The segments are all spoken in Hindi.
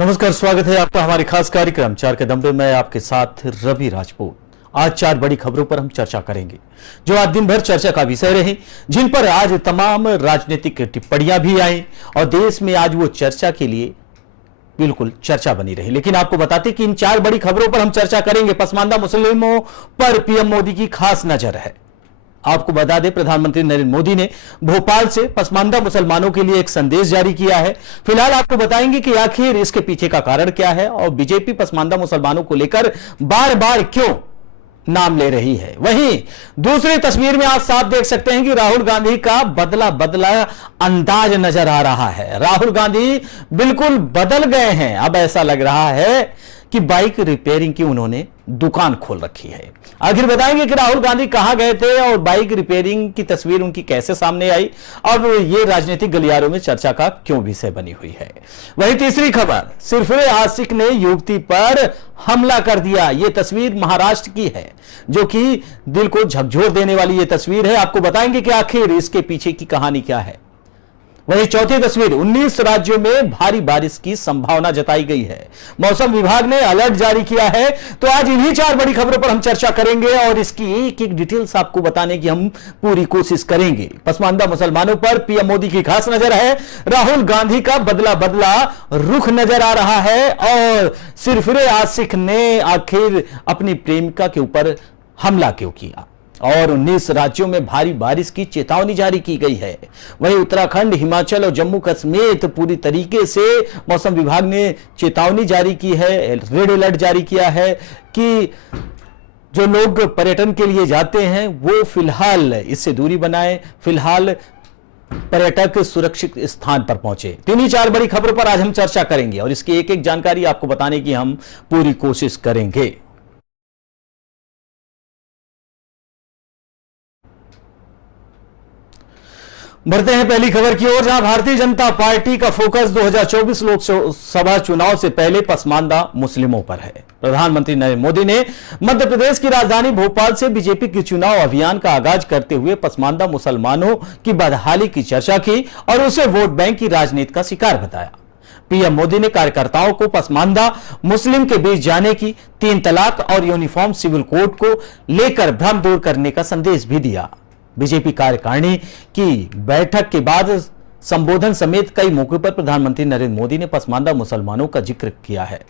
नमस्कार, स्वागत है आपका हमारे खास कार्यक्रम चार कदम पे। मैं आपके साथ रवि राजपूत। आज चार बड़ी खबरों पर हम चर्चा करेंगे जो आज दिन भर चर्चा का विषय रहे, जिन पर आज तमाम राजनीतिक टिप्पणियां भी आई और देश में आज वो चर्चा के लिए बिल्कुल चर्चा बनी रही। लेकिन आपको बताते कि इन चार बड़ी खबरों पर हम चर्चा करेंगे। पसमानदा मुस्लिमों पर पीएम मोदी की खास नजर है। आपको बता दें, प्रधानमंत्री नरेंद्र मोदी ने भोपाल से पसमानदा मुसलमानों के लिए एक संदेश जारी किया है। फिलहाल आपको बताएंगे कि आखिर इसके पीछे का कारण क्या है और बीजेपी पसमानदा मुसलमानों को लेकर बार बार क्यों नाम ले रही है। वहीं दूसरी तस्वीर में आप साफ देख सकते हैं कि राहुल गांधी का बदला बदला अंदाज नजर आ रहा है। राहुल गांधी बिल्कुल बदल गए हैं। अब ऐसा लग रहा है कि बाइक रिपेयरिंग की उन्होंने दुकान खोल रखी है। आखिर बताएंगे कि राहुल गांधी कहां गए थे और बाइक रिपेयरिंग की तस्वीर उनकी कैसे सामने आई और ये राजनीतिक गलियारों में चर्चा का क्यों विषय बनी हुई है। वही तीसरी खबर, सिरफिरे आशिक ने युवती पर हमला कर दिया। यह तस्वीर महाराष्ट्र की है जो कि दिल को झकझोर देने वाली यह तस्वीर है। आपको बताएंगे कि आखिर इसके पीछे की कहानी क्या है। वहीं चौथी तस्वीर, 19 राज्यों में भारी बारिश की संभावना जताई गई है। मौसम विभाग ने अलर्ट जारी किया है। तो आज इन्हीं चार बड़ी खबरों पर हम चर्चा करेंगे और इसकी एक एक डिटेल्स आपको बताने की हम पूरी कोशिश करेंगे। पसमानदा मुसलमानों पर पीएम मोदी की खास नजर है। राहुल गांधी का बदला बदला रुख नजर आ रहा है और सिरफिरे आशिक ने आखिर अपनी प्रेमिका के ऊपर हमला क्यों किया और 19 राज्यों में भारी बारिश की चेतावनी जारी की गई है। वहीं उत्तराखंड, हिमाचल और जम्मू कश्मीर तो पूरी तरीके से मौसम विभाग ने चेतावनी जारी की है, रेड अलर्ट जारी किया है कि जो लोग पर्यटन के लिए जाते हैं वो फिलहाल इससे दूरी बनाएं, फिलहाल पर्यटक सुरक्षित स्थान पर पहुंचे। तीन ही चार बड़ी खबरों पर आज हम चर्चा करेंगे और इसकी एक एक जानकारी आपको बताने की हम पूरी कोशिश करेंगे। बढ़ते हैं पहली खबर की ओर, जहां भारतीय जनता पार्टी का फोकस 2024 लोकसभा चुनाव से पहले पसमानदा मुस्लिमों पर है। प्रधानमंत्री नरेंद्र मोदी ने मध्य प्रदेश की राजधानी भोपाल से बीजेपी के चुनाव अभियान का आगाज करते हुए पसमानदा मुसलमानों की बदहाली की चर्चा की और उसे वोट बैंक की राजनीति का शिकार बताया। पीएम मोदी ने कार्यकर्ताओं को पसमानदा मुस्लिम के बीच जाने की, 3 तलाक और यूनिफॉर्म सिविल कोड को लेकर भ्रम दूर करने का संदेश भी दिया। बीजेपी कार्यकारिणी की बैठक के बाद संबोधन समेत कई मौकों पर प्रधानमंत्री नरेंद्र मोदी ने पसमानदा मुसलमानों का जिक्र किया है।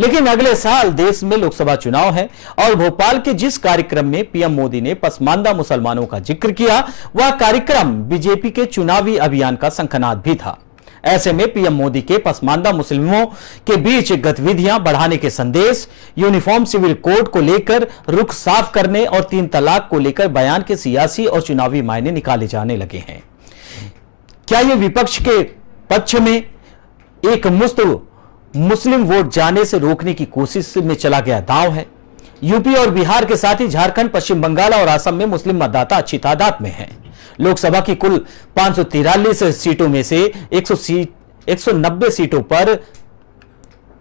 लेकिन अगले साल देश में लोकसभा चुनाव है और भोपाल के जिस कार्यक्रम में पीएम मोदी ने पसमानदा मुसलमानों का जिक्र किया वह कार्यक्रम बीजेपी के चुनावी अभियान का शंखनाद भी था। ऐसे में पीएम मोदी के पसमानदा मुस्लिमों के बीच गतिविधियां बढ़ाने के संदेश, यूनिफॉर्म सिविल कोड को लेकर रुख साफ करने और 3 तलाक को लेकर बयान के सियासी और चुनावी मायने निकाले जाने लगे हैं। क्या यह विपक्ष के पक्ष में एक मुश्त मुस्लिम वोट जाने से रोकने की कोशिश में चला गया दांव है? यूपी और बिहार के साथ ही झारखंड, पश्चिम बंगाल और असम में मुस्लिम मतदाता अच्छी तादाद में हैं। लोकसभा की कुल 543 सीटों में से 190 सीटों पर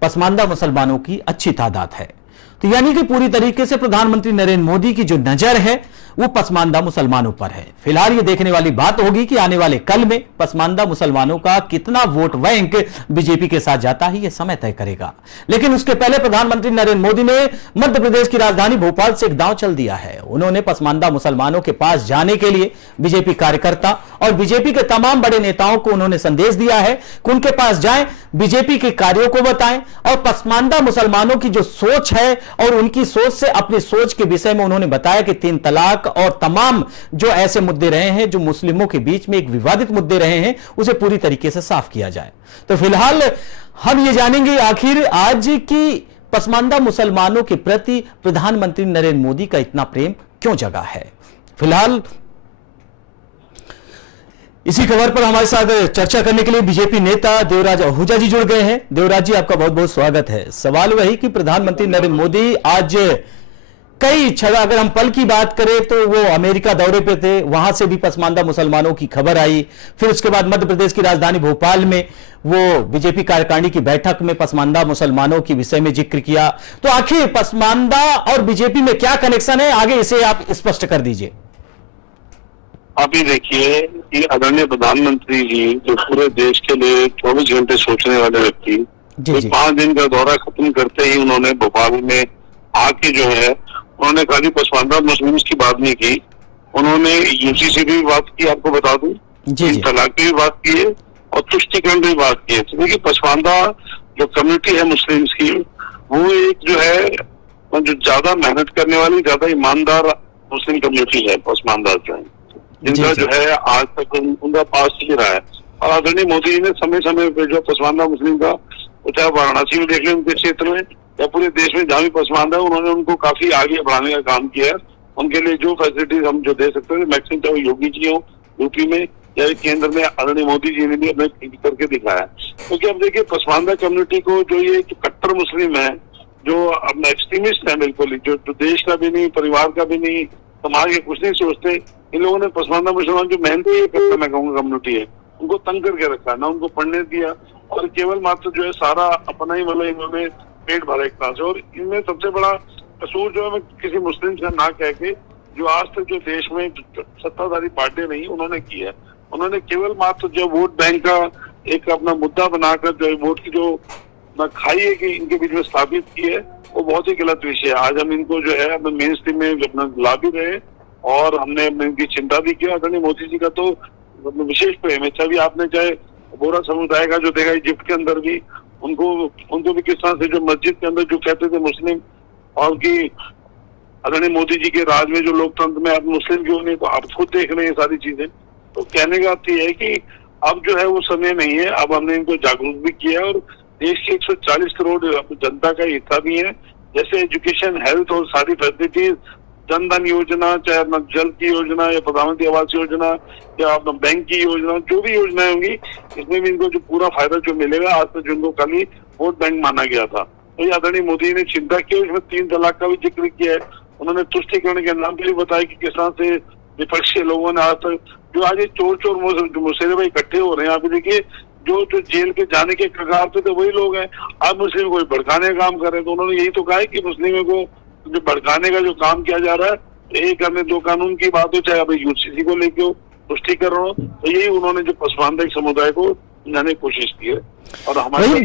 पसमानदा मुसलमानों की अच्छी तादाद है। तो यानी कि पूरी तरीके से प्रधानमंत्री नरेंद्र मोदी की जो नजर है वो पसमानदा मुसलमानों पर है। फिलहाल ये देखने वाली बात होगी कि आने वाले कल में पसमानदा मुसलमानों का कितना वोट बैंक बीजेपी के साथ जाता है, ये समय तय करेगा। लेकिन उसके पहले प्रधानमंत्री नरेंद्र मोदी ने मध्य प्रदेश की राजधानी भोपाल से एक दांव चल दिया है। उन्होंने पसमानदा मुसलमानों के पास जाने के लिए बीजेपी कार्यकर्ता और बीजेपी के तमाम बड़े नेताओं को उन्होंने संदेश दिया है कि उनके पास जाएं, बीजेपी के कार्यों को बताएं और पसमानदा मुसलमानों की जो सोच है और उनकी सोच से अपनी सोच के विषय में उन्होंने बताया कि 3 तलाक और तमाम जो ऐसे मुद्दे रहे हैं जो मुस्लिमों के बीच में एक विवादित मुद्दे रहे हैं उसे पूरी तरीके से साफ किया जाए। तो फिलहाल हम ये जानेंगे आखिर आज की पसमानदा मुसलमानों के प्रति प्रधानमंत्री नरेंद्र मोदी का इतना प्रेम क्यों जगा है। फिलहाल इसी खबर पर हमारे साथ चर्चा करने के लिए बीजेपी नेता देवराज आहूजा जी जुड़ गए हैं। देवराज जी, आपका बहुत बहुत स्वागत है। सवाल वही कि प्रधानमंत्री नरेंद्र मोदी आज कई छड़ा, अगर हम पल की बात करें तो वो अमेरिका दौरे पे थे, वहां से भी पसमानदा मुसलमानों की खबर आई। फिर उसके बाद मध्य प्रदेश की राजधानी भोपाल में वो बीजेपी कार्यकारिणी की बैठक में पसमानदा मुसलमानों के विषय में जिक्र किया। तो आखिर पसमानदा और बीजेपी में क्या कनेक्शन है, आगे इसे आप स्पष्ट कर दीजिए। अभी देखिए कि आदरणीय प्रधानमंत्री जी जो पूरे देश के लिए 24 घंटे सोचने वाले व्यक्ति जी तो जी 5 दिन का दौरा खत्म करते ही उन्होंने भोपाल में आके जो है, उन्होंने खाली पसमानदा मुस्लिम्स की बात नहीं की, उन्होंने यूसीसी की भी बात की, आपको बता दूं, जी 3 जी तलाक की भी बात की है और तुष्टिकरण की भी बात की है। तो देखिए, पसमानदा जो कम्युनिटी है मुस्लिम्स की, वो एक जो है जो ज्यादा मेहनत करने वाली, ज्यादा ईमानदार मुस्लिम कम्युनिटी है पसमानदा जो है, जी जिनका जी जो है आज तक उनका पास ही रहा है। और आदरणीय मोदी जी ने समय समय पे जो पसमानदा मुस्लिम का, चाहे वाराणसी में देख लें उनके क्षेत्र में या पूरे देश में जहाँ भी पसमानदा है, उन्होंने उनको काफी आगे बढ़ाने का काम किया है। उनके लिए जो फैसिलिटीज हम जो दे सकते हैं, मैक्सिमम चाहे योगी जी हो यूपी में या केंद्र में, आदरणीय मोदी जी ने भी हमें करके दिखाया। क्योंकि अब देखिए, पसमानदा कम्युनिटी को जो ये कट्टर मुस्लिम है, जो अपना एक्सट्रीमिस्ट है बिल्कुल, जो देश का भी नहीं, परिवार का भी नहीं, समाज के कुछ नहीं सोचते, इन लोगों ने पसमानदा मुसलमान जो मेहनती मैं कहूँगा कम्युनिटी है, उनको तंग करके रखा, ना उनको पढ़ने दिया, और केवल मात्र जो है सारा अपना ही मतलब इन्होंने पेट भरा एक तरह से। और इनमें सबसे बड़ा कसूर जो है, मैं किसी मुस्लिम से ना कह के, जो आज तक जो देश में सत्ताधारी पार्टी नहीं, उन्होंने किया है, उन्होंने केवल मात्र जो वोट बैंक का एक अपना मुद्दा बनाकर जो वोट की जो खाई है कि इनके बीच में स्थापित की है, वो बहुत ही गलत विषय है। आज हम इनको जो है अपने मेन स्ट्रीम में अपना ला भी रहे और हमने इनकी चिंता भी किया। आदरणीय मोदी जी का तो विशेष प्रेम है, चाहे आपने चाहे बोरा समुदाय का जो देखा इजिप्ट के अंदर भी, उनको भी किस तरह से जो मस्जिद के अंदर जो कहते थे मुस्लिम, और की आदरणीय मोदी जी के राज में जो लोकतंत्र में अब मुस्लिम क्यों नहीं, तो आप खुद देख रहे हैं ये सारी चीजें। तो कहने का अर्थ ये है कि अब जो है वो समय नहीं है, अब हमने इनको जागरूक भी किया है और देश की 140 करोड़ जनता का हिस्सा भी है। जैसे एजुकेशन, हेल्थ और सारी फैसिलिटीज, जनधन योजना, चाहे अपना जल की योजना या प्रधानमंत्री आवास योजना या अपना बैंक की योजना, जो भी योजनाएं होंगी, इसमें भी इनको जो पूरा फायदा जो मिलेगा। आज तक जिनको खाली वोट बैंक माना गया था, तो आदरणीय मोदी ने चिंता की, उसमें 3 तलाक का भी जिक्र किया है। उन्होंने तुष्टिकरण के नाम पर भी बताया कि किस तरह से विपक्षी लोगों ने आज तक जो आज ये चोर मुशर्रफ इकट्ठे हो रहे हैं, आप देखिए, जो जेल के जाने के कगार पे तो वही लोग हैं, आप मुस्लिम को भड़काने का काम कर रहे हैं। तो उन्होंने यही तो कहा है कि मुस्लिमों को जो भड़काने का जो काम किया जा रहा है, एक करने 2 कानून की बात हो, चाहे अभी यूसीसी को लेके हो, तुष्टिकरण हो, तो यही उन्होंने जो पसमानदा समुदाय को समझाने की कोशिश की है। और हमारे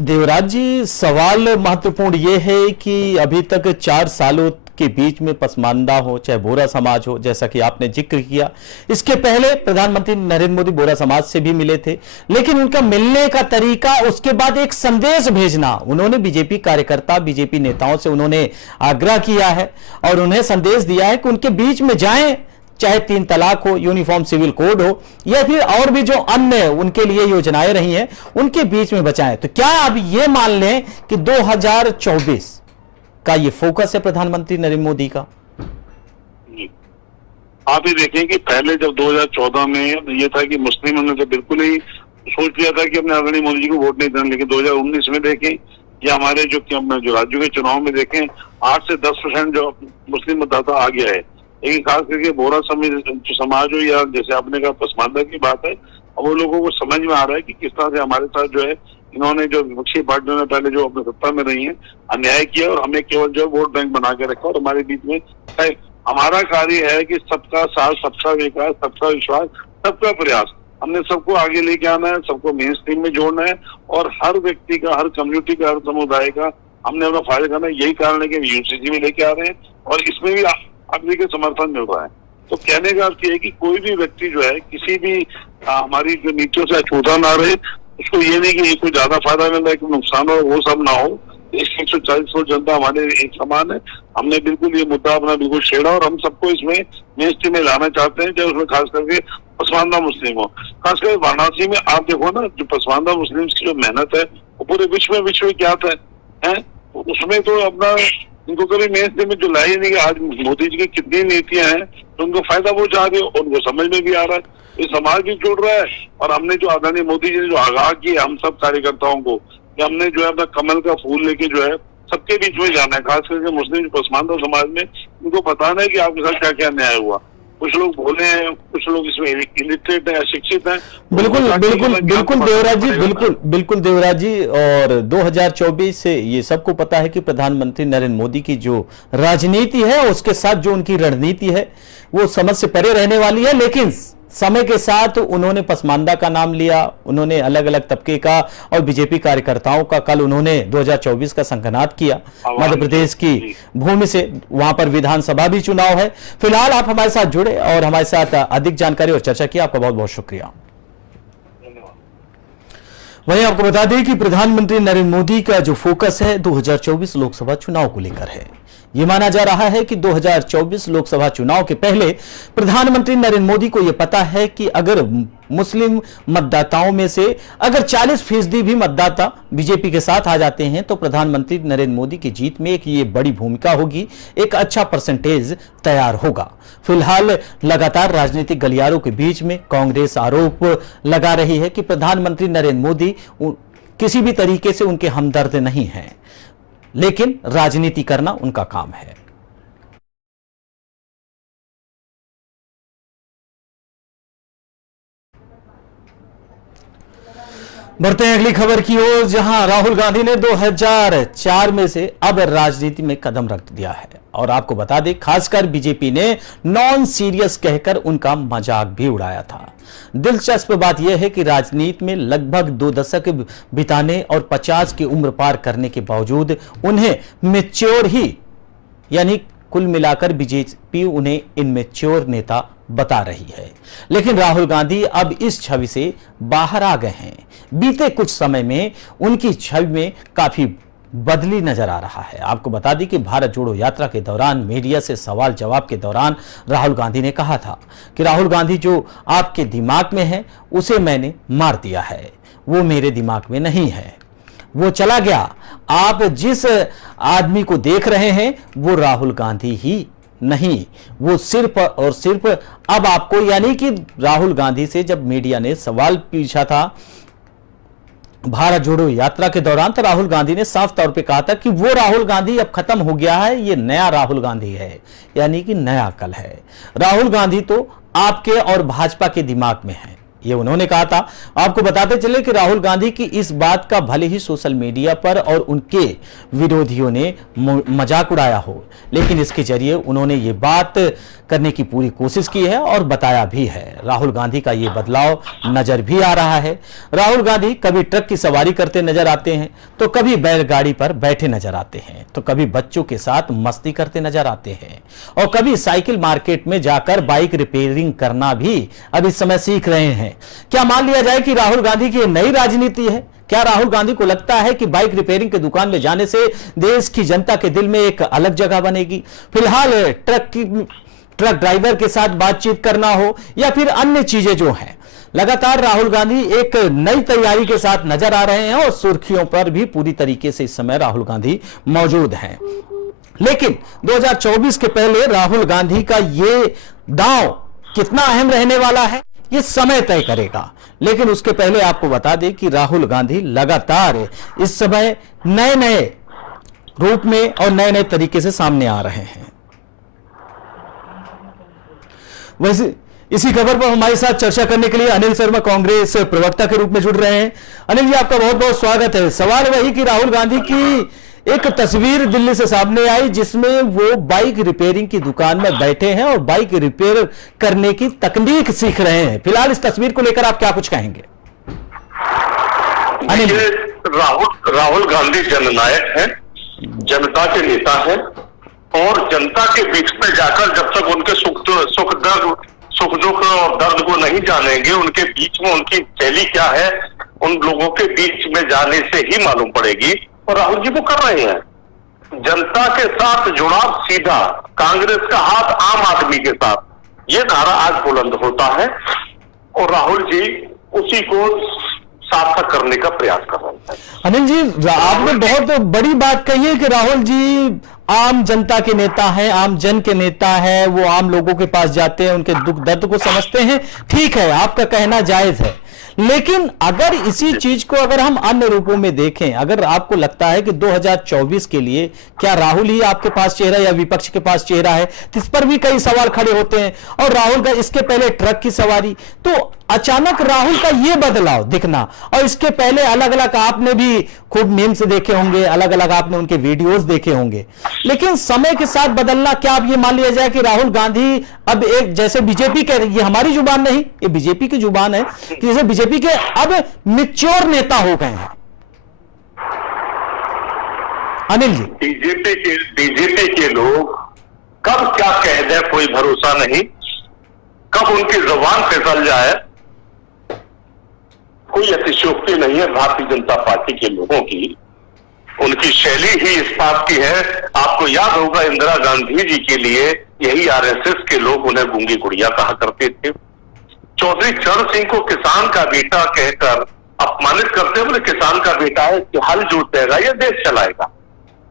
देवराज जी, सवाल महत्वपूर्ण ये है कि अभी तक 4 सालों के बीच में पसमानदा हो, चाहे बोरा समाज हो, जैसा कि आपने जिक्र किया, इसके पहले प्रधानमंत्री नरेंद्र मोदी बोरा समाज से भी मिले थे, लेकिन उनका मिलने का तरीका, उसके बाद एक संदेश भेजना, उन्होंने बीजेपी कार्यकर्ता, बीजेपी नेताओं से उन्होंने आग्रह किया है और उन्हें संदेश दिया है कि उनके बीच में जाएं, चाहे 3 तलाक हो, यूनिफॉर्म सिविल कोड हो, या फिर और भी जो अन्य उनके लिए योजनाएं रही हैं, उनके बीच में बचाएं। तो क्या अब ये मान लें कि 2024 का ये फोकस है प्रधानमंत्री नरेंद्र मोदी का? आप ही देखें कि पहले जब 2014 में ये था कि मुस्लिमों ने तो बिल्कुल ही सोच लिया था कि अपने आदरणीय मोदी जी को वोट नहीं देना, लेकिन 2019 में देखें या हमारे जो राज्यों के चुनाव में देखें, 8 से 10% जो मुस्लिम मतदाता आ गया है। लेकिन खास करके बोरा समाज हो या जैसे आपने कहा पसमानदा की बात है, अब वो लोगों को समझ में आ रहा है कि किस तरह से हमारे साथ जो है इन्होंने जो विपक्षी पार्टियों ने पहले जो अपने सत्ता में रही है अन्याय किया, और हमें केवल जो वोट बैंक बना के रखा, और हमारे बीच में हमारा कार्य है कि सबका साथ, सबका विकास, सबका विश्वास, सबका प्रयास, हमने सबको आगे लेके आना है, सबको मेन स्ट्रीम में जोड़ना है, और हर व्यक्ति का, हर कम्युनिटी का, हर समुदाय का हमने अपना फायदा करना है। यही कारण है कि यूसीसी में लेके आ रहे हैं और इसमें भी आदमी का समर्थन मिल रहा है। तो कहने का अर्थ ये है कि कोई भी व्यक्ति जो है किसी भी हमारी जो नीतियों से अछूता ना रहे, उसको ये नहीं कि कोई ज्यादा फायदा मिल रहा है कि नुकसान हो, वो सब ना हो। देश की 140 करोड़ जनता हमारे एक समान है। हमने बिल्कुल ये मुद्दा अपना बिल्कुल छेड़ा और हम सबको इसमें मेन स्ट्रीम में लाना चाहते हैं, चाहे उसमें खास करके पसमानदा मुस्लिम हो। खासकर वाराणसी में आप देखो ना, जो पसमानदा मुस्लिम की जो मेहनत है वो पूरे विश्व में क्या है, उसमें तो अपना इनको कभी मेन स्ट्रीम में जो लाई नहीं कि आज मोदी जी की कितनी नीतियां हैं, तो उनको फायदा वो चाह रहे हो, उनको समझ में भी आ रहा है, ये समाज भी जुड़ रहा है। और हमने जो आदरणीय मोदी जी ने जो आगाह किया हम सब कार्यकर्ताओं को कि हमने जो है अपना कमल का फूल लेके जो है सबके बीच में जाना है, खास करके मुस्लिम पसमानदा समाज में इनको बताना है कि आपके साथ क्या क्या अन्याय हुआ। कुछ लोग भोले हैं, कुछ लोग इसमें इलिटरेट हैं, अशिक्षित हैं। बिल्कुल देवराज जी, और 2024 से ये सबको पता है कि प्रधानमंत्री नरेंद्र मोदी की जो राजनीति है, उसके साथ जो उनकी रणनीति है, वो समझ से परे रहने वाली है। लेकिन समय के साथ उन्होंने पसमानदा का नाम लिया, उन्होंने अलग अलग तबके का और बीजेपी कार्यकर्ताओं का कल उन्होंने 2024 का संकनाद किया मध्य प्रदेश की भूमि से। वहां पर विधानसभा भी चुनाव है। फिलहाल आप हमारे साथ जुड़े और हमारे साथ अधिक जानकारी और चर्चा की, आपका बहुत बहुत शुक्रिया। वहीं आपको बता दें कि प्रधानमंत्री नरेंद्र मोदी का जो फोकस है 2024 लोकसभा चुनाव को लेकर है। यह माना जा रहा है कि 2024 लोकसभा चुनाव के पहले प्रधानमंत्री नरेंद्र मोदी को यह पता है कि अगर मुस्लिम मतदाताओं में से अगर 40% भी मतदाता बीजेपी के साथ आ जाते हैं तो प्रधानमंत्री नरेंद्र मोदी की जीत में एक ये बड़ी भूमिका होगी, एक अच्छा परसेंटेज तैयार होगा। फिलहाल लगातार राजनीतिक गलियारों के बीच में कांग्रेस आरोप लगा रही है कि प्रधानमंत्री नरेंद्र मोदी किसी भी तरीके से उनके हमदर्द नहीं हैं, लेकिन राजनीति करना उनका काम है। बढ़ते हैं अगली खबर की ओर, जहां राहुल गांधी ने 2004 में से अब राजनीति में कदम रख दिया है। और आपको बता दें, खासकर बीजेपी ने नॉन सीरियस कहकर उनका मजाक भी उड़ाया था। दिलचस्प बात यह है कि राजनीति में लगभग 2 दशक बिताने और 50 की उम्र पार करने के बावजूद उन्हें मैच्योर ही, यानी कुल मिलाकर बीजेपी उन्हें इनमैच्योर नेता बता रही है। लेकिन राहुल गांधी अब इस छवि से बाहर आ गए हैं। बीते कुछ समय में उनकी छवि में काफी बदली नजर आ रहा है। आपको बता दें कि भारत जोड़ो यात्रा के दौरान मीडिया से सवाल जवाब के दौरान राहुल गांधी ने कहा था कि राहुल गांधी, जो आपके दिमाग में है उसे मैंने मार दिया है, वो मेरे दिमाग में नहीं है, वो चला गया। आप जिस आदमी को देख रहे हैं वो राहुल गांधी ही नहीं, वो सिर्फ और सिर्फ अब आपको, यानी कि राहुल गांधी से जब मीडिया ने सवाल पूछा था भारत जोड़ो यात्रा के दौरान, तो राहुल गांधी ने साफ तौर पे कहा था कि वो राहुल गांधी अब खत्म हो गया है, ये नया राहुल गांधी है, यानी कि नया कल है। राहुल गांधी तो आपके और भाजपा के दिमाग में है, ये उन्होंने कहा था। आपको बताते चले कि राहुल गांधी की इस बात का भले ही सोशल मीडिया पर और उनके विरोधियों ने मजाक उड़ाया हो, लेकिन इसके जरिए उन्होंने ये बात करने की पूरी कोशिश की है और बताया भी है। राहुल गांधी का ये बदलाव नजर भी आ रहा है। राहुल गांधी कभी ट्रक की सवारी करते नजर आते हैं, तो कभी बैलगाड़ी पर बैठे नजर आते हैं, तो कभी बच्चों के साथ मस्ती करते नजर आते हैं, और कभी साइकिल मार्केट में जाकर बाइक रिपेयरिंग करना भी अब इस समय सीख रहे हैं। क्या मान लिया जाए कि राहुल गांधी की नई राजनीति है? क्या राहुल गांधी को लगता है कि बाइक रिपेयरिंग की दुकान में जाने से देश की जनता के दिल में एक अलग जगह बनेगी? फिलहाल ट्रक ड्राइवर के साथ बातचीत करना हो या फिर अन्य चीजें जो हैं, लगातार राहुल गांधी एक नई तैयारी के साथ नजर आ रहे हैं और सुर्खियों पर भी पूरी तरीके से इस समय राहुल गांधी मौजूद हैं। लेकिन 2024 के पहले राहुल गांधी का ये दांव कितना अहम रहने वाला है, ये समय तय करेगा। लेकिन उसके पहले आपको बता दें कि राहुल गांधी लगातार इस समय नए नए रूप में और नए नए तरीके से सामने आ रहे हैं। वैसे इसी खबर पर हमारे साथ चर्चा करने के लिए अनिल शर्मा कांग्रेस प्रवक्ता के रूप में जुड़ रहे हैं। अनिल जी, आपका बहुत बहुत स्वागत है। सवाल वही कि राहुल गांधी की एक तस्वीर दिल्ली से सामने आई जिसमें वो बाइक रिपेयरिंग की दुकान में बैठे हैं और बाइक रिपेयर करने की तकनीक सीख रहे हैं। फिलहाल इस तस्वीर को लेकर आप क्या कुछ कहेंगे? राहुल गांधी जननायक है, जनता के नेता है, और जनता के बीच में जाकर जब तक उनके सुख दुख और दर्द को नहीं जानेंगे, उनके बीच में उनकी शैली क्या है, उन लोगों के बीच में जाने से ही मालूम पड़ेगी। और राहुल जी वो कर रहे हैं जनता के साथ जुड़ाव सीधा, कांग्रेस का हाथ आम आदमी के साथ, ये नारा आज बुलंद होता है और राहुल जी उसी को सार्थक करने का प्रयास कर रहे हैं। अनिल जी, आपने बहुत बड़ी बात कही है कि राहुल जी आम जनता के नेता हैं, आम जन के नेता हैं, वो आम लोगों के पास जाते हैं, उनके दुख दर्द को समझते हैं। ठीक है, आपका कहना जायज है, लेकिन अगर इसी चीज को अगर हम अन्य रूपों में देखें, अगर आपको लगता है कि 2024 के लिए क्या राहुल ही आपके पास चेहरा या विपक्ष के पास चेहरा है, तो इस पर भी कई सवाल खड़े होते हैं। और राहुल का इसके पहले ट्रक की सवारी, तो अचानक राहुल का यह बदलाव दिखना, और इसके पहले अलग अलग आपने भी खूब मीम्स देखे होंगे, अलग अलग आपने उनके वीडियोस देखे होंगे, लेकिन समय के साथ बदलना, क्या अब ये मान लिया जाए कि राहुल गांधी अब एक, जैसे बीजेपी के, ये हमारी जुबान नहीं, ये बीजेपी की जुबान है, कि जैसे बीजेपी के अब मैच्योर नेता हो गए हैं? अनिल जी, बीजेपी के लोग कब क्या कह दें कोई भरोसा नहीं, कब उनकी जुबान फिसल जाए कोई अतिशयोक्ति नहीं है। भारतीय जनता पार्टी के लोगों की उनकी शैली ही इस बात की है। आपको याद होगा इंदिरा गांधी जी के लिए यही आरएसएस के लोग उन्हें गूंगी गुड़िया कहा करते थे। चौधरी चरण सिंह को किसान का बेटा कहकर अपमानित करते हुए, किसान का बेटा है कि हल जोतेगा ये देश चलाएगा,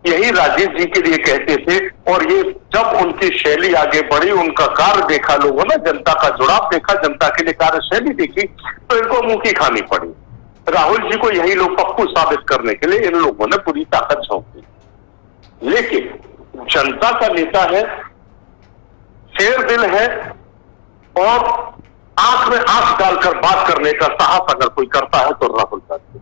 यही राजीव जी के लिए कहते थे। और ये जब उनकी शैली आगे बढ़ी, उनका कार्य देखा लोगों ने, जनता का जुड़ाव देखा, जनता के लिए कार्यशैली देखी, तो इनको मुंह की खानी पड़ी। राहुल जी को यही लोग पप्पू साबित करने के लिए इन लोगों ने पूरी ताकत झोंक दी। लेकिन जनता का नेता है, शेर दिल है, और आंख में आंख डालकर बात करने का साहस अगर कोई करता है तो राहुल गांधी।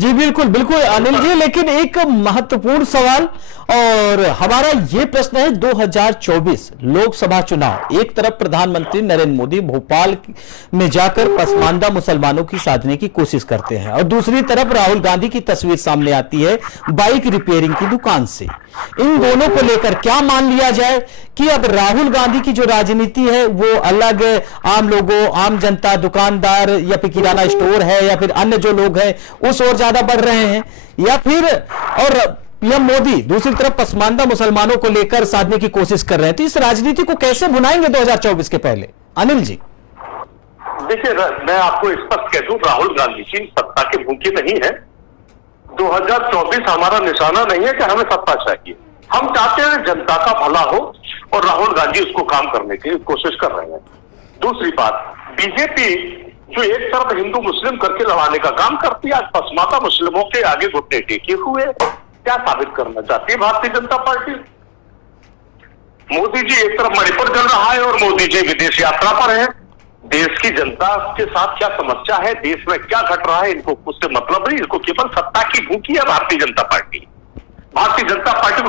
जी बिल्कुल बिल्कुल अनिल जी, लेकिन एक महत्वपूर्ण सवाल और हमारा ये प्रश्न है, 2024 लोकसभा चुनाव, एक तरफ प्रधानमंत्री नरेंद्र मोदी भोपाल में जाकर पसमानदा मुसलमानों की साधने की कोशिश करते हैं, और दूसरी तरफ राहुल गांधी की तस्वीर सामने आती है बाइक रिपेयरिंग की दुकान से। इन दोनों को लेकर क्या मान लिया जाए कि अब राहुल गांधी की जो राजनीति है वो अलग, आम लोगों, आम जनता, दुकानदार या फिर किराना स्टोर है या फिर अन्य जो लोग हैं उस ओर ज्यादा बढ़ रहे हैं, या फिर और पीएम मोदी दूसरी तरफ पसमानदा मुसलमानों को लेकर साधने की कोशिश कर रहे हैं? तो इस राजनीति को कैसे भुनाएंगे 2024 के पहले? अनिल जी, देखिए मैं आपको स्पष्ट कह दूं, राहुल गांधी जी सत्ता के भूखे नहीं है। 2024 हमारा निशाना नहीं है कि हमें सत्ता चाहिए, हम चाहते हैं जनता का भला हो, और राहुल गांधी उसको काम करने की कोशिश कर रहे हैं। दूसरी बात, बीजेपी जो एक तरफ हिंदू मुस्लिम करके लड़ाने का काम करती है, आज पसमानदा मुस्लिमों के आगे घुटने टेके हुए क्या साबित करना चाहती है भारतीय जनता पार्टी? मोदी जी एक तरफ मणिपुर चल रहा है और मोदी जी विदेश यात्रा पर है। देश की जनता के साथ क्या समस्या है, देश में क्या घट रहा है, इनको उससे मतलब नहीं, इनको केवल सत्ता की भूखी है भारतीय जनता पार्टी। भारतीय जनता पार्टी को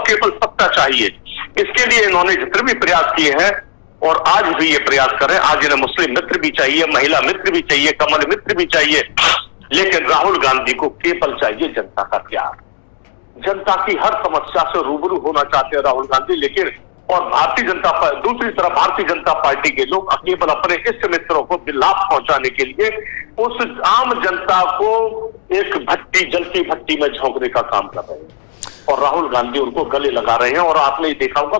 केवल सत्ता चाहिए। इसके लिए इन्होंने जितने भी प्रयास किए हैं और आज भी ये प्रयास करें, आज इन्हें मुस्लिम मित्र भी चाहिए, महिला मित्र भी चाहिए, कमल मित्र भी चाहिए, लेकिन राहुल गांधी को केवल चाहिए जनता का प्यार। जनता की हर समस्या से रूबरू होना चाहते हैं राहुल गांधी, लेकिन और दूसरी तरफ भारतीय जनता पार्टी के लोग केवल अपने इष्ट मित्रों को लाभ पहुंचाने के लिए उस आम जनता को एक जलती भट्टी में झोंकने का काम कर रहे हैं, और राहुल गांधी उनको गले लगा रहे हैं। और आपने देखा होगा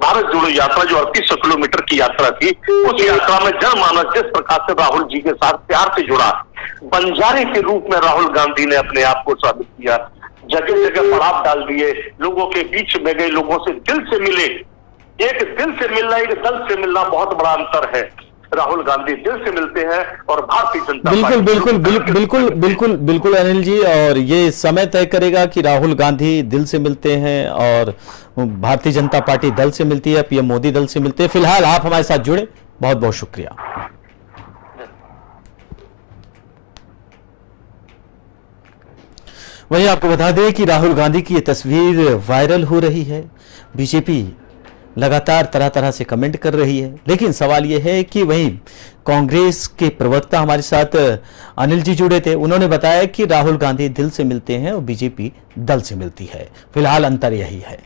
भारत जोड़ो यात्रा जो 3800 किलोमीटर की यात्रा थी, उस यात्रा में जनमानस जिस प्रकार से राहुल जी के साथ प्यार से जुड़ा, बंजारे के रूप में राहुल गांधी ने अपने आप को साबित किया, जगह जगह पड़ाव डाल दिए, लोगों के बीच में गए, लोगों से दिल से मिले। एक दिल से मिलना, एक दल से मिलना बहुत बड़ा अंतर है। राहुल गांधी दिल से मिलते हैं और भारतीय जनता बिल्कुल अनिल जी, और ये समय तय करेगा कि राहुल गांधी दिल से मिलते हैं और भारतीय जनता पार्टी दल से मिलती है, पीएम मोदी दल से मिलते हैं। फिलहाल आप हमारे साथ जुड़े, बहुत बहुत शुक्रिया। वहीं आपको बता दें कि राहुल गांधी की ये तस्वीर वायरल हो रही है, बीजेपी लगातार तरह तरह से कमेंट कर रही है, लेकिन सवाल यह है कि वहीं कांग्रेस के प्रवक्ता हमारे साथ अनिल जी जुड़े थे, उन्होंने बताया कि राहुल गांधी दिल से मिलते हैं और बीजेपी दल से मिलती है। फिलहाल अंतर यही है।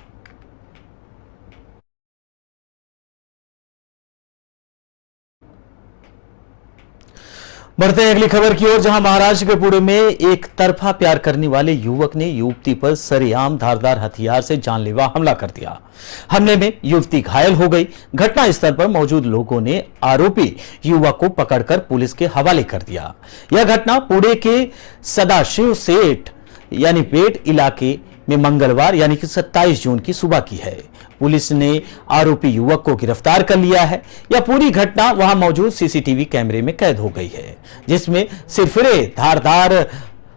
बढ़ते हैं अगली खबर की ओर, जहां महाराष्ट्र के पुणे में एक तरफा प्यार करने वाले युवक ने युवती पर सरेआम धारदार हथियार से जानलेवा हमला कर दिया। हमले में युवती घायल हो गई। घटना स्थल पर मौजूद लोगों ने आरोपी युवक को पकड़कर पुलिस के हवाले कर दिया। यह घटना पुणे के सदाशिव सेठ यानी पेट इलाके में मंगलवार यानी कि 27 जून की सुबह की है। पुलिस ने आरोपी युवक को गिरफ्तार कर लिया है। यह पूरी घटना वहां मौजूद सीसीटीवी कैमरे में कैद हो गई है, जिसमें सिरफिरे धारदार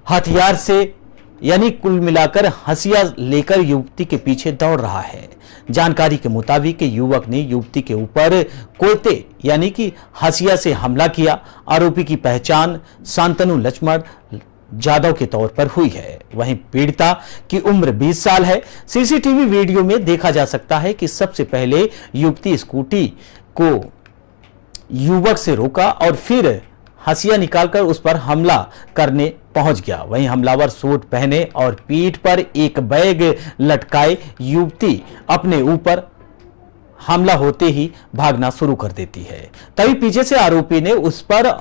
हथियार से यानी कुल मिलाकर हंसिया लेकर युवती के पीछे दौड़ रहा है। जानकारी के मुताबिक युवक ने युवती के ऊपर कोयते यानी कि हंसिया से हमला किया। आरोपी की पहचान शांतनु लक्ष्मण जादव के तौर पर हुई है। वहीं पीड़िता की उम्र 20 साल है। सीसीटीवी वीडियो में देखा जा सकता है कि सबसे पहले युवती स्कूटी को युवक से रोका और फिर हंसिया निकालकर उस पर हमला करने पहुंच गया। वहीं हमलावर सूट पहने और पीठ पर एक बैग लटकाए युवती अपने ऊपर हमला होते ही भागना शुरू कर देती है। तभी पीछे से आरोपी ने उस पर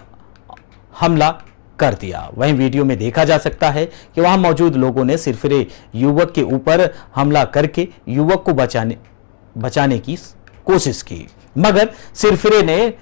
हमला कर दिया। वहीं वीडियो में देखा जा सकता है कि वहां मौजूद लोगों ने सिरफिरे युवक के ऊपर हमला करके युवक को बचाने की कोशिश की, मगर सिरफिरे ने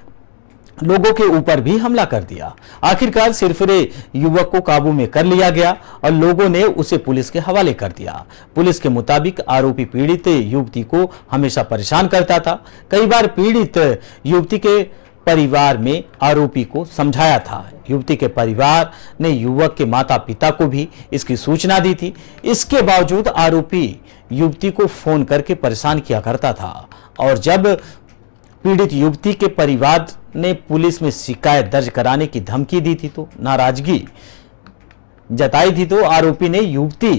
लोगों के ऊपर भी हमला कर दिया। आखिरकार सिरफिरे युवक को काबू में कर लिया गया और लोगों ने उसे पुलिस के हवाले कर दिया। पुलिस के मुताबिक आरोपी पीड़ित युवती को हमेशा परेशान करता था। कई बार पीड़ित युवती के परिवार में आरोपी को समझाया था। युवती के परिवार ने युवक के माता पिता को भी इसकी सूचना दी थी। इसके बावजूद आरोपी युवती को फोन करके परेशान किया करता था और जब पीड़ित युवती के परिवार ने पुलिस में शिकायत दर्ज कराने की धमकी दी थी तो नाराजगी जताई थी तो आरोपी ने युवती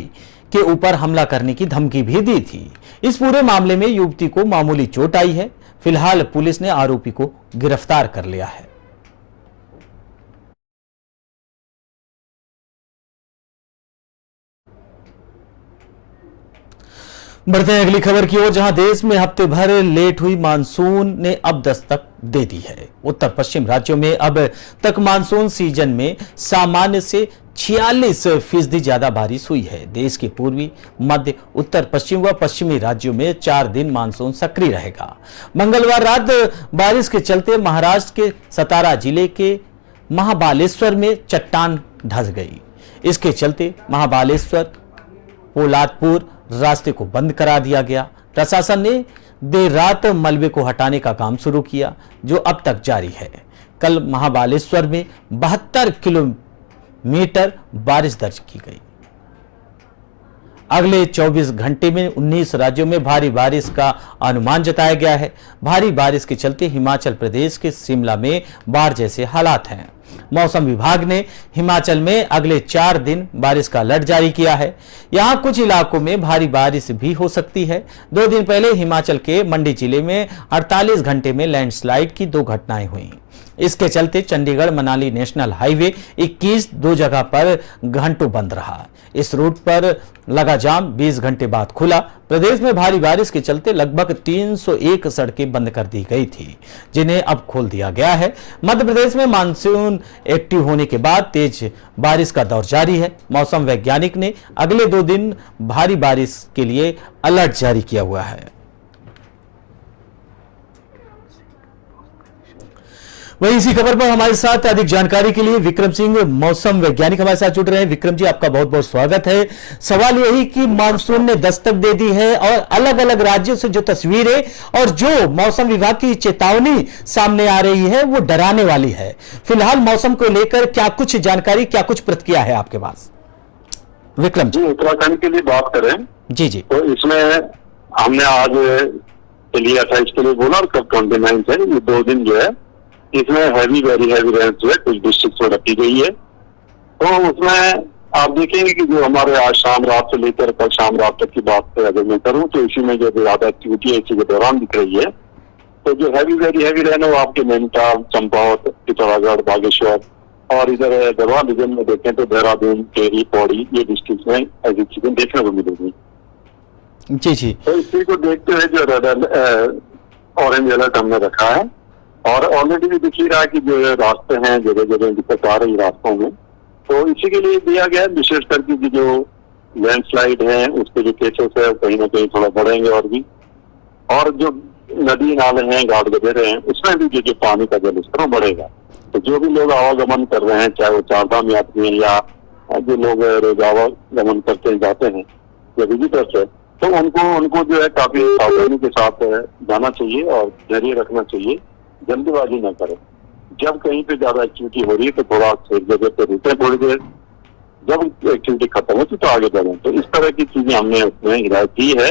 के ऊपर हमला करने की धमकी भी दी थी। इस पूरे मामले में युवती को मामूली चोट आई है। फिलहाल पुलिस ने आरोपी को गिरफ्तार कर लिया है। बढ़ते हैं अगली खबर की ओर, जहां देश में हफ्ते भर लेट हुई मानसून ने अब दस्तक दे दी है। उत्तर पश्चिम राज्यों में अब तक मानसून सीजन में सामान्य से 46% ज्यादा बारिश हुई है। देश के पूर्वी, मध्य, उत्तर पश्चिम व पश्चिमी राज्यों में 4 दिन मानसून सक्रिय रहेगा। मंगलवार रात बारिश के चलते महाराष्ट्र के सतारा जिले के महाबालेश्वर में चट्टान धंस गई। इसके चलते महाबालेश्वर पोलादपुर रास्ते को बंद करा दिया गया। प्रशासन ने देर रात मलबे को हटाने का काम शुरू किया, जो अब तक जारी है। कल महाबालेश्वर में 72 किलोमीटर बारिश दर्ज की गई। अगले 24 घंटे में 19 राज्यों में भारी बारिश का अनुमान जताया गया है। भारी बारिश के चलते हिमाचल प्रदेश के शिमला में बाढ़ जैसे हालात हैं। मौसम विभाग ने हिमाचल में अगले 4 दिन बारिश का अलर्ट जारी किया है। यहां कुछ इलाकों में भारी बारिश भी हो सकती है। 2 दिन पहले हिमाचल के मंडी जिले में 48 घंटे में लैंडस्लाइड की 2 घटनाएं हुई। इसके चलते चंडीगढ़ मनाली नेशनल हाईवे 21 2 जगह पर घंटों बंद रहा। इस रूट पर लगा जाम 20 घंटे बाद खुला। प्रदेश में भारी बारिश के चलते लगभग 301 सड़कें बंद कर दी गई थी, जिन्हें अब खोल दिया गया है। मध्य प्रदेश में मानसून एक्टिव होने के बाद तेज बारिश का दौर जारी है। मौसम वैज्ञानिक ने अगले 2 दिन भारी बारिश के लिए अलर्ट जारी किया हुआ है। वहीं इसी खबर पर हमारे साथ अधिक जानकारी के लिए विक्रम सिंह, मौसम वैज्ञानिक, हमारे साथ जुड़ रहे हैं। विक्रम जी, आपका बहुत बहुत स्वागत है। सवाल यही कि मानसून ने दस्तक दे दी है और अलग अलग राज्यों से जो तस्वीरें और जो मौसम विभाग की चेतावनी सामने आ रही है वो डराने वाली है। फिलहाल मौसम को लेकर क्या कुछ जानकारी, क्या कुछ प्रतिक्रिया है आपके पास? विक्रम जी, उत्तराखंड के लिए बात करें जी जी, तो इसमें हमने आज के लिए 28 के लिए बोला और कब 29 है, ये 2 दिन जो है इसमें वेरी हैवी रेंज जो है कुछ डिस्ट्रिक्ट में रखी गई है। तो उसमें आप देखेंगे कि जो हमारे आज शाम रात से लेकर कल शाम रात तक की बात अगर मैं करूं तो इसी में जो ज्यादा एक्टिविटी है इसी के दौरान दिख रही है। तो जो वेरी हैवी रेन है वो आपके नैनीताल, चंपावत, पिथौरागढ़, बागेश्वर और इधर गढ़वाल रीजन में देखें तो देहरादून, टेहरी, पौड़ी, ये डिस्ट्रिक्ट में ऐसी चीजें देखने को मिलेगी। जी जी, तो इस चीज को देखते हुए जो ऑरेंज अलर्ट हमने रखा है और ऑलरेडी भी दिख ही रहा है कि जो रास्ते हैं जगह जगह दिक्कत आ रही रास्तों में, तो इसी के लिए दिया गया है। विशेष करके की जो लैंडस्लाइड है उसके जो केसेस है कहीं ना कहीं थोड़ा बढ़ेंगे और भी, और जो नदी नाले हैं, घाट गदेरे हैं, उसमें भी जो पानी का जल स्तर बढ़ेगा। तो जो भी लोग आवागमन कर रहे हैं, चाहे वो चारधाम यात्री हैं या जो लोग रोज आवागमन करते जाते हैं या विजिटर्स है, तो उनको जो है काफी सावधानी के साथ जाना चाहिए और धैर्य रखना चाहिए, जल्दबाजी न करें। जब कहीं पे ज्यादा एक्टिविटी हो रही है तो थोड़ा एक जगह पे रुके थोड़ी देर, जब एक्टिविटी खत्म होती तो आगे बढ़ें। तो इस तरह की चीजें हमने उसमें हिदायत दी है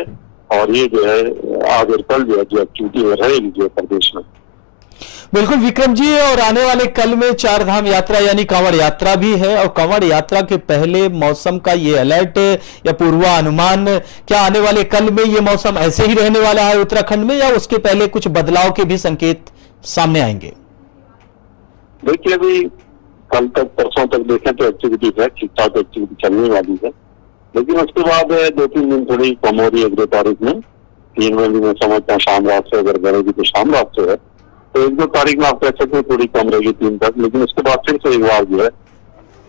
और ये जो है आज और कल जो एक्टिविटी रहेगी जो प्रदेश में। बिल्कुल विक्रम जी, और आने वाले कल में चार धाम यात्रा यानी कांवड़ यात्रा भी है, और कांवड़ यात्रा के पहले मौसम का ये अलर्ट या पूर्वानुमान, क्या आने वाले कल में ये मौसम ऐसे ही रहने वाला है उत्तराखंड में, या उसके पहले कुछ बदलाव के भी संकेत सामने आएंगे? देखिए, अभी कल तक परसों तक देखें तो एक्टिविटी है, ठीक ठाक एक्टिविटी चलने वाली है, लेकिन उसके बाद 2-3 दिन थोड़ी कम हो रही है। 1-2 तारीख में 3 बजे मैं समझता हूँ शाम रात से अगर बढ़ेगी तो शाम रात से है, तो 1-2 तारीख में आप कह सकते हो थोड़ी कम रहेगी 3 तक, लेकिन उसके बाद फिर से एक बार जो है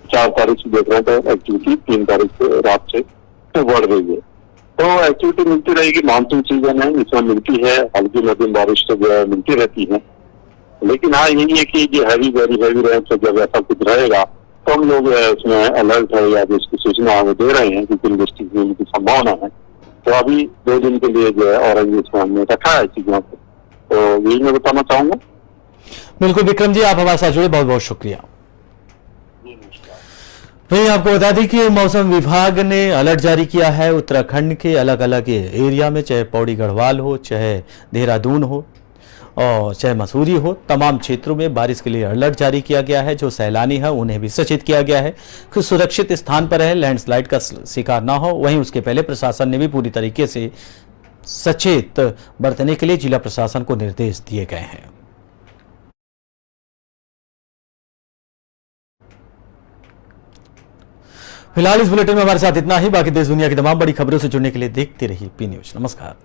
4 तारीख से देख रहे हैं तो एक्टिविटी 3 तारीख से रात से बढ़ रही है। तो एक्टिविटी मिलती रहेगी, मानसून सीजन है, इसमें मिलती है, हल्की मध्यम बारिश तो जो है मिलती रहती है। लेकिन हाँ, यही है कि जो हैवी वेरी हैवी रेन से जब ऐसा कुछ रहेगा तो हम लोग उसमें अलर्ट है या जिसकी सूचना हमें दे रहे हैं कि किन डिस्ट्रिक्ट में की संभावना है। तो अभी 2 दिन के लिए जो है ऑरेंज इसमें हमने रखा है चीजों को, तो यही मैं बताना चाहूंगा। बिल्कुल विक्रम जी, आप हमारे साथ जुड़े, बहुत बहुत शुक्रिया। वहीं आपको बता दें कि मौसम विभाग ने अलर्ट जारी किया है उत्तराखंड के अलग अलग एरिया में, चाहे पौड़ी गढ़वाल हो, चाहे देहरादून हो और चाहे मसूरी हो, तमाम क्षेत्रों में बारिश के लिए अलर्ट जारी किया गया है। जो सैलानी है उन्हें भी सचेत किया गया है कि सुरक्षित स्थान पर रहे, लैंडस्लाइड का शिकार ना हो। वहीं उसके पहले प्रशासन ने भी पूरी तरीके से सचेत बरतने के लिए जिला प्रशासन को निर्देश दिए गए हैं। फिलहाल इस बुलेटिन में हमारे साथ इतना ही। बाकी देश दुनिया की तमाम बड़ी खबरों से जुड़ने के लिए देखते रहिए पी न्यूज। नमस्कार।